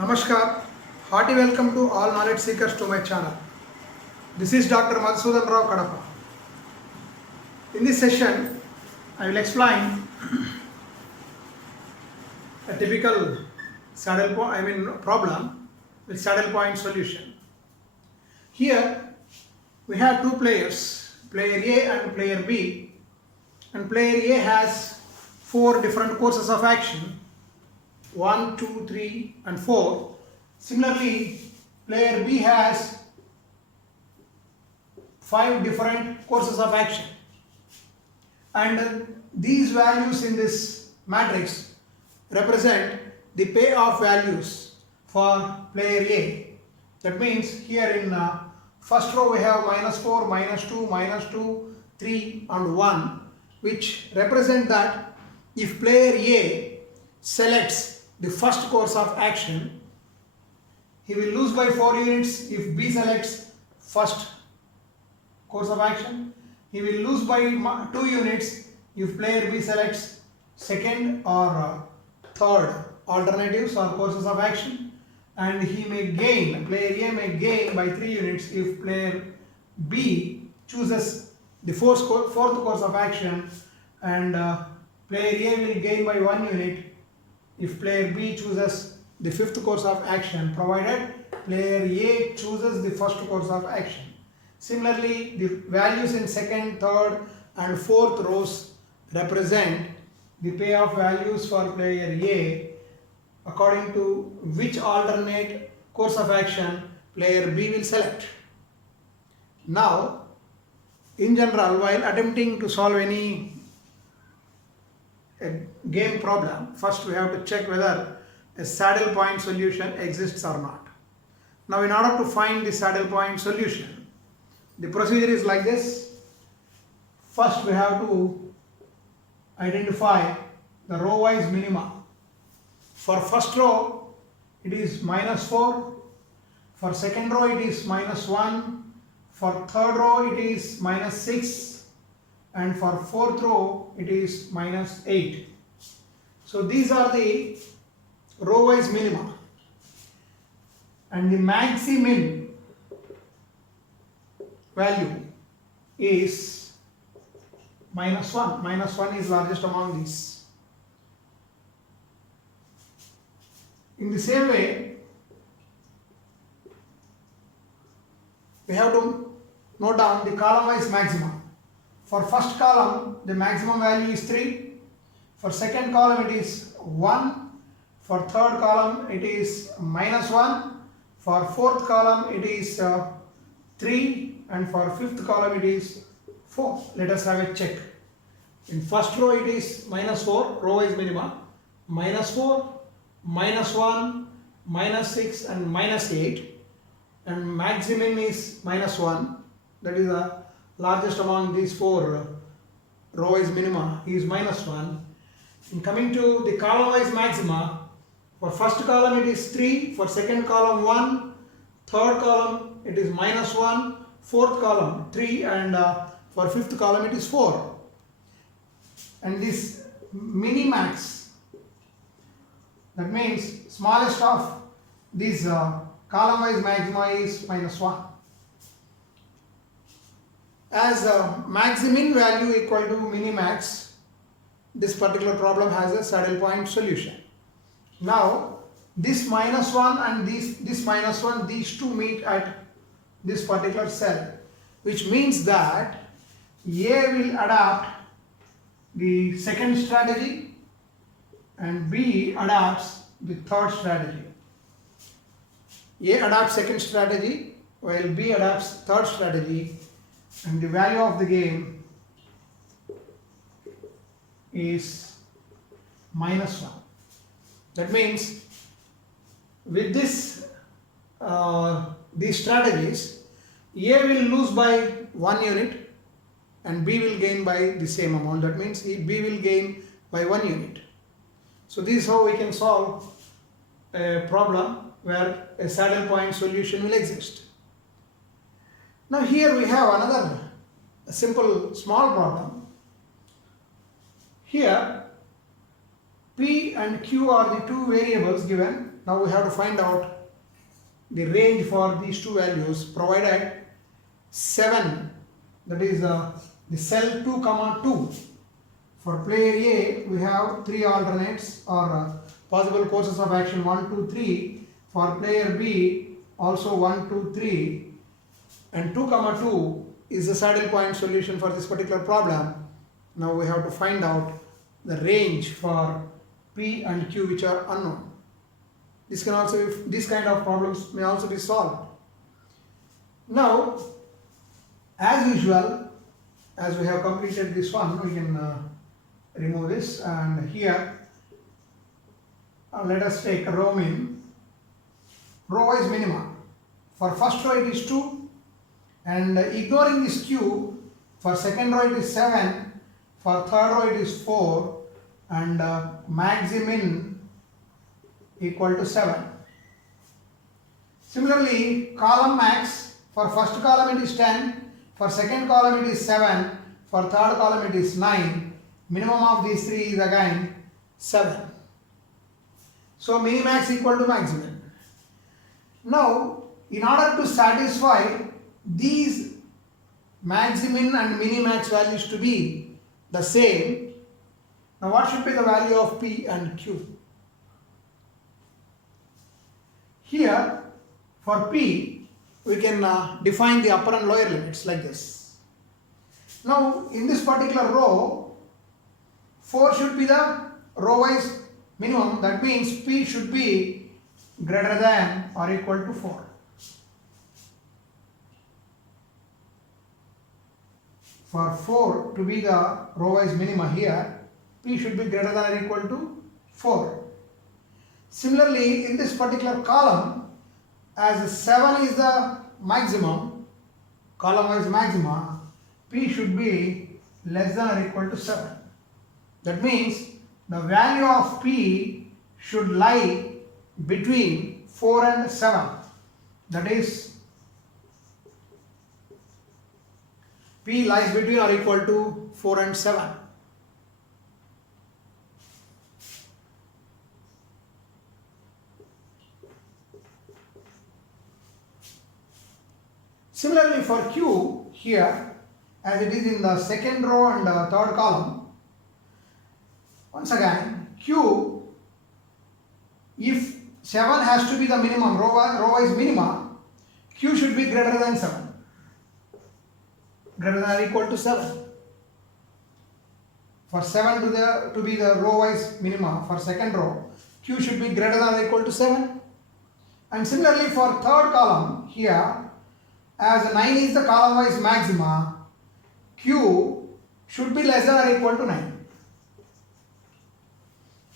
Namaskar, hearty welcome to all knowledge seekers to my channel. This is Dr. Madhusudan Rao Kadapa. In this session, I will explain a typical problem with saddle point solution. Here we have two players, player A and player B, and player A has four different courses of action. 1, 2, 3 and 4. Similarly, player B has 5 different courses of action, and these values in this matrix represent the payoff values for player A. That means here in first row we have -4, -2, 3 and 1, which represent that if player A selects the first course of action, he will lose by 4 units. If B selects first course of action, he will lose by 2 units if player B selects second or third alternatives or courses of action, and he may gain, player A may gain by 3 units if player B chooses the fourth course of action, and player A will gain by 1 unit if player B chooses the fifth course of action, provided player A chooses the first course of action. Similarly, the values in second, third and fourth rows represent the payoff values for player A according to which alternate course of action player B will select. Now, in general, while attempting to solve any game problem, first we have to check whether a saddle point solution exists or not. Now, in order to find the saddle point solution, the procedure is like this. First we have to identify the row wise minima. For first row it is -4, for second row it is -1, for third row it is -6, and for fourth row it is -8. So these are the row wise minima, and the maximin value is -1. -1 is largest among these. In the same way, we have to note down the column wise maxima. For first column, the maximum value is 3. For second column, it is 1. For third column, it is -1. For fourth column, it is 3. And for fifth column, it is 4. Let us have a check. In first row, it is -4, row is minima, -4, -1, -6 and -8. And maximum is -1. That is the largest among these four row wise minima is -1. In coming to the column wise maxima, for first column it is 3, for second column 1, third column it is -1, fourth column 3, and for fifth column it is 4. And this minimax, that means smallest of these column wise maxima is -1. As maximin value equal to minimax, this particular problem has a saddle point solution. Now, this -1 and this -1, these two meet at this particular cell, which means that A will adopt the second strategy and B adopts the third strategy. A adopts second strategy while B adopts third strategy, and the value of the game is -1. That means with this these strategies, A will lose by 1 unit and B will gain by the same amount. That means B will gain by 1 unit. So this is how we can solve a problem where a saddle point solution will exist. Now here we have another simple small problem. Here P and Q are the two variables given. Now we have to find out the range for these two values provided 7, that is the cell 2 comma 2. For player A we have 3 alternates or possible courses of action 1, 2, 3. For player B also 1, 2, 3, and 2 comma 2 is the saddle point solution for this particular problem. Now we have to find out the range for P and Q which are unknown. This can also, this kind of problems may also be solved. Now, as usual, as we have completed this one, we can remove this, and here let us take row min. Row wise minima. For first row it is 2, and ignoring this Q, for second row it is 7, for third row it is 4, and maximin equal to 7. Similarly, column max, for first column it is 10, for second column it is 7, for third column it is 9. Minimum of these three is again 7. So minimax equal to maximum. Now, in order to satisfy these maximin and minimax values to be the same, now what should be the value of P and Q? Here, for P, we can define the upper and lower limits like this. Now, in this particular row, 4 should be the row-wise minimum. That means P should be greater than or equal to 4. For 4 to be the row-wise minima here, P should be greater than or equal to 4. Similarly, in this particular column, as 7 is the maximum, column-wise maxima, P should be less than or equal to 7. That means the value of P should lie between 4 and 7. That is, P lies between or equal to 4 and 7. Similarly, for Q here, as it is in the second row and third column, once again, Q, if 7 has to be the minimum, row-wise minima, Q should be greater than 7, greater than or equal to 7. For 7 to be the row-wise minima for second row, Q should be greater than or equal to 7. And similarly, for third column here, as 9 is the column-wise maxima, Q should be less than or equal to 9.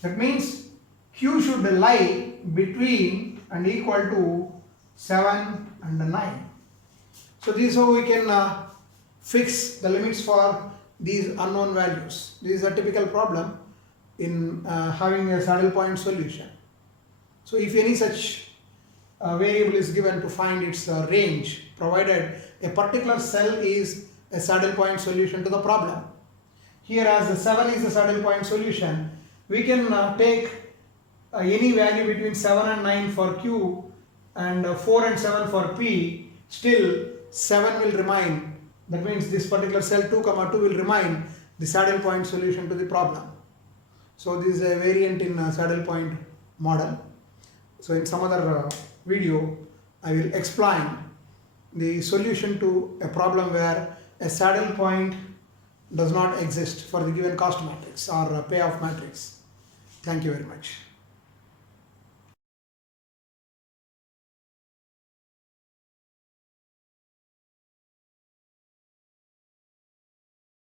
That means Q should lie between and equal to 7 and 9. So this is how we can fix the limits for these unknown values. This is a typical problem in having a saddle point solution. So if any such variable is given to find its range, provided a particular cell is a saddle point solution to the problem. Here, as the 7 is the saddle point solution, we can take any value between 7 and 9 for Q and 4 and 7 for P. Still 7 will remain. That means this particular cell 2 comma 2 will remain the saddle point solution to the problem. So this is a variant in saddle point model. So in some other video, I will explain the solution to a problem where a saddle point does not exist for the given cost matrix or payoff matrix. Thank you very much.